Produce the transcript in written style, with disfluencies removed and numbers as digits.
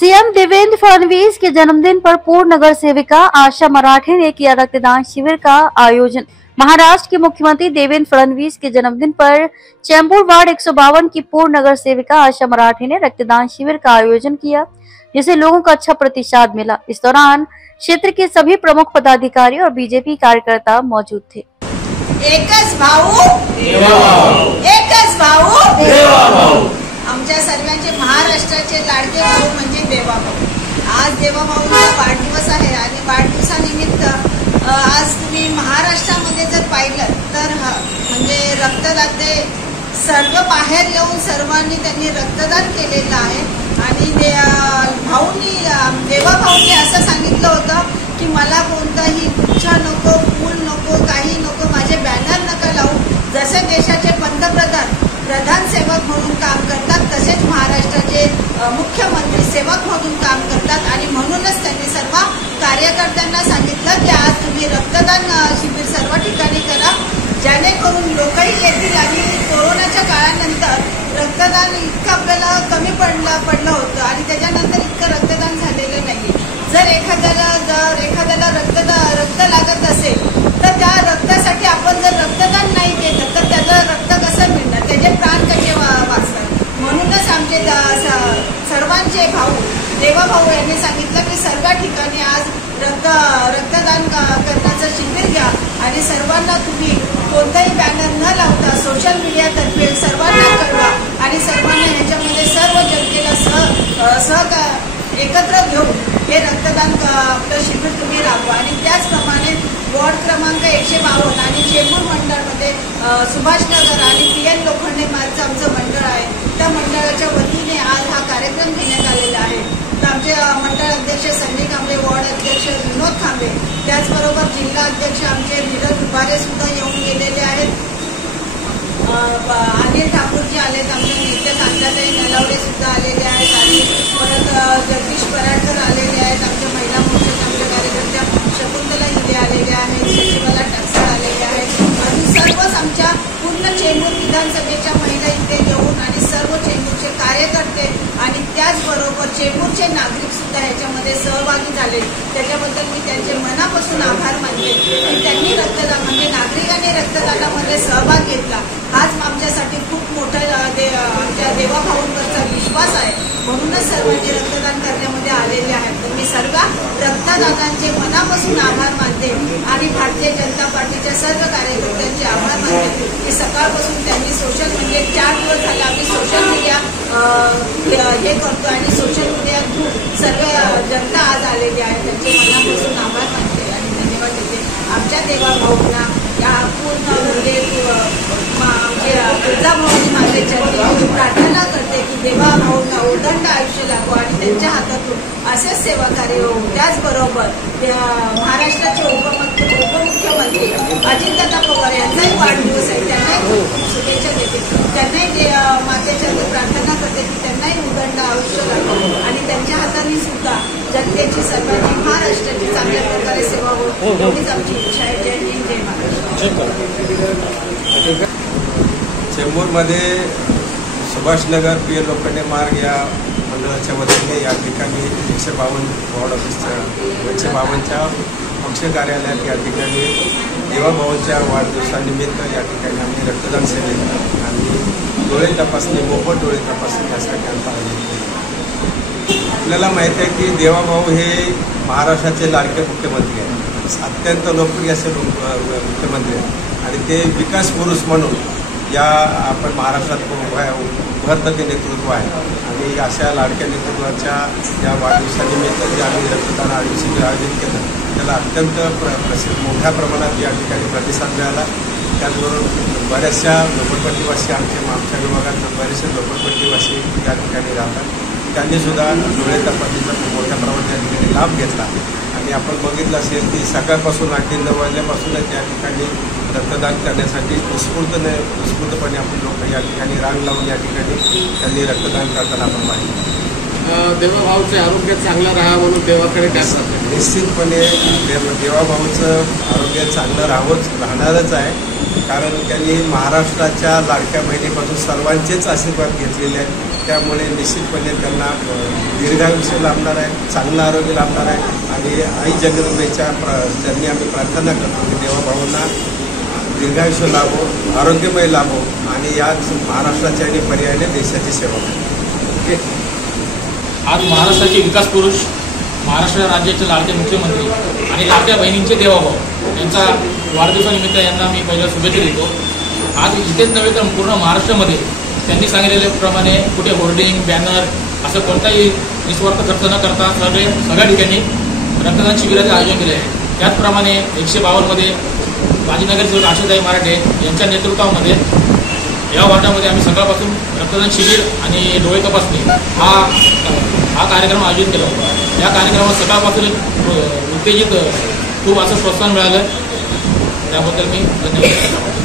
CM Devendra Fadnavis के जन्मदिन पर पूर्व नगर सेविका आशा मराठे ने किया रक्तदान शिविर का आयोजन। महाराष्ट्र के मुख्यमंत्री देवेंद्र फडणवीस के जन्मदिन पर चेंबूर वार्ड 152 की पूर्व नगर सेविका आशा मराठे ने रक्तदान शिविर का आयोजन किया, जिसे लोगों का अच्छा प्रतिसाद मिला। इस दौरान क्षेत्र के सभी प्रमुख पदाधिकारी और बीजेपी कार्यकर्ता मौजूद थे। एकच भाऊ आमच्या सर्वांचे महाराष्ट्राचे लाडके भाऊ म्हणजे देवाभाऊ। आज देवाभाऊंचा वाढदिवस आहे आणि वाढदिवसानिमित्त आज तुम्ही महाराष्ट्रामध्ये जर पाहिलं तर म्हणजे रक्तदाते सर्व बाहेर येऊन सर्वांनी त्यांनी रक्तदान केलेलं आहे। आणि देवाभाऊंनी असं सांगितलं होतं की मला कोणताही गुच्छा नको, फूल नको, काही नको, माझे बॅनर नका लावू। जसे देशाचे प्रधान सेवक म्हणून काम करतात तसेच महाराष्ट्राचे मुख्यमंत्री सेवक म्हणून काम करतात। आणि म्हणूनच त्यांनी सर्व कार्यकर्त्यांना सांगितलं की आज तुम्ही रक्तदान शिबिर सर्व ठिकाणी करा, जेणेकरून लोकही येतील। आणि कोरोनाच्या काळानंतर रक्तदान इतकं आपल्याला कमी पडलं होतं आणि त्याच्यानंतर इतकं रक्तदान झालेलं नाही। जर एखाद्याला रक्त लागत असेल तर त्या रक्तासाठी आपण जर रक्तदान नाही केलं तर त्याला रक्त कसं मिळणार, त्याचे प्राण कसे वाचतात। म्हणूनच आमचे सर्वांचे भाऊ देवाभाऊ यांनी सांगितलं की सर्व ठिकाणी आज रक्तदान करण्याचं शिबिर घ्या आणि सर्वांना तुम्ही कोणताही बॅनर न लावता सोशल मीडियातर्फे सर्वांना कळवा आणि सर्वांना ह्याच्यामध्ये सर्व जनतेला एकत्र घेऊन हे रक्तदान आपलं शिबिर तुम्ही राबवा। आणि त्याचप्रमाणे वॉर्ड क्रमांक 152 आणि चेंबूर मंडळमध्ये सुभाषनगर आणि PN लोखंडे मार्गचं आमचं मंडळ आहे, त्या मंडळाच्या वतीने आज हा कार्यक्रम घेण्यात आलेला आहे। तर आमचे मंडळ अध्यक्ष संजय कांबळे, वॉर्ड अध्यक्ष विनोद खांबे, त्याचबरोबर जिल्हा अध्यक्ष आमचे नीरज उभारे सुद्धा येऊन गेलेले आहेत। अनिल ठाकूरजी आलेत, आमचे नेते कांताताई नलावडे सुद्धा आलेले आहेत आणि परत जगदीश पराडकर आलेले आहेत। आमच्या महिला मोर्चाच्या आमच्या कार्यकर्त्या शकुंतला हिरे आलेल्या आहेत, शशिकला टकसाळ आलेल्या आहेत आणि सर्वच आमच्या पूर्ण चेंबूर विधानसभेच्या महिला इथे येऊन आणि सर्व चेंबूरचे कार्यकर्ते आणि त्याचबरोबर चेंबूरचे नागरिक सुद्धा ह्याच्यामध्ये सहभागी झाले। त्याच्याबद्दल मी त्यांचे मनापासून आभार मानते की त्यांनी रक्तदान म्हणजे नागरिकांनी रक्तदानामध्ये सहभाग घेतला। हाच आमच्यासाठी खूप मोठा आमच्या देवाभाऊंवरचा विश्वास आहे, म्हणूनच सर्वांनी रक्तदान करण्यामध्ये आलेले आहेत। तर मी सर्व रक्तदात्यांचे मनापासून आभार मानते आणि भारतीय जनता पार्टीच्या सर्व कार्यकर्त्यांचे आभार मानते की सकाळपासून त्यांनी सोशल मीडिया 4 दिवस झाले आम्ही सोशल मीडिया हे करतो आणि सोशल मीडिया थ्रू सर्व जनता आज आलेली आहे। त्यांचे मनापासून आभार मानते आणि धन्यवाद देते। आमच्या देवाभाऊंना या पूर्ण म्हणजे तुळजाभवानी मातेच्या प्रार्थना करते की देवाभाऊंना उदंड आयुष्य लागो आणि त्यांच्या हातातून असेच सेवा कार्य हो। त्याचबरोबर महाराष्ट्राचे उपमुख्यमंत्री अजितदादा पवार यांचाही वाढदिवस आहे, त्यांनाही शुभेच्छा देते। त्यांनाही मातेच्या प्रार्थना करते की त्यांनाही उदंड आयुष्य लागो आणि त्यांच्या हाताने सुद्धा जनतेची सर्वांची महाराष्ट्राची चांगल्या प्रकारे सेवा हो, एवढीच आमची इच्छा आहे। जय हिंद, जय महाराष्ट्र। चेंबूरमध्ये सुभाषनगर PN लोखंडे मार्ग या मंडळाच्या वतीने या ठिकाणी 152 वॉर्ड ऑफिसच्या 152च्या पक्ष कार्यालयात या ठिकाणी देवाभाऊंच्या वाढदिवसानिमित्त या ठिकाणी आम्ही रक्तदान शिबिर आणि डोळे तपासणी, मोफत डोळे तपासणी असा कॅम्प आयोजित केला। आपल्याला माहिती आहे की देवाभाऊ हे महाराष्ट्राचे लाडके मुख्यमंत्री आहेत, अत्यंत लोकप्रिय असे मुख्यमंत्री आहेत आणि ते विकास पुरुष म्हणून या आपण महाराष्ट्रात उभरतं ते नेतृत्व आहे। आणि अशा लाडक्या नेतृत्वाच्या या वाढदिवसानिमित्त जे आम्ही रक्तदान शिबिर आयोजित केलं त्याला अत्यंत मोठ्या प्रमाणात या ठिकाणी प्रतिसाद मिळाला। त्याचबरोबर बऱ्याचशा झोपडपट्टीवासी आमच्या विभागात बरेचसे झोपडपट्टीवासी या ठिकाणी राहतात, त्यांनीसुद्धा डोळे तपासणीचा मोठ्या प्रमाणात या ठिकाणी लाभ घेतला। आणि आपण बघितलं असेल की सकाळपासून 8-9 वाजल्यापासूनच या ठिकाणी रक्तदान करण्यासाठी उत्स्फूर्तपणे आपली लोक या ठिकाणी रांग लावून या ठिकाणी त्यांनी रक्तदान करताना आपण पाहिजे। देवाभाऊचे आरोग्य चांगलं राहा म्हणून देवाकडे काय प्रार्थना? निश्चितपणे देवाभाऊचं आरोग्य चांगलं राहणारच आहे, कारण त्यांनी महाराष्ट्राच्या लाडक्या बहिणीपासून सर्वांचेच आशीर्वाद घेतलेले आहेत. त्यामुळे निश्चितपणे त्यांना दीर्घायुष्य लाभणार आहे, चांगलं आरोग्य लाभणार आहे. आणि आई जगदंबेच्या चरणी आम्ही प्रार्थना करतो की देवाभावांना दीर्घायुष्य लाभो, आरोग्यमय लाभो आणि याच महाराष्ट्राच्या आणि पर्यायाने देशाची सेवा करो. आज महाराष्ट्राचे विकास पुरुष, महाराष्ट्र राज्याचे लाडके मुख्यमंत्री आणि लाडक्या बहिणींचे देवाभाऊ यांचा वाढदिवसानिमित्त यांना मी पहिल्या शुभेच्छा देतो. आज इथेच नव्हे तर पूर्ण महाराष्ट्रामध्ये त्यांनी सांगितलेल्याप्रमाणे कुठे होर्डिंग, बॅनर असं कोणताही निस्वार्थ खर्च न करता सगळ्या ठिकाणी रक्तदान शिबिराचे आयोजन केले आहे. त्याचप्रमाणे 152 मध्ये माजी नगरसेवक आशाताई मराठे यांच्या नेतृत्वामध्ये या वार्डामध्ये आम्ही सकाळपासून रक्तदान शिबिर आणि डोळे तपासणी हा कार्यक्रम आयोजित केला होता. या कार्यक्रमात सकाळपासून उत्तेजित खूप असं प्रोत्साहन मिळालं. त्याबद्दल मी धन्यवाद.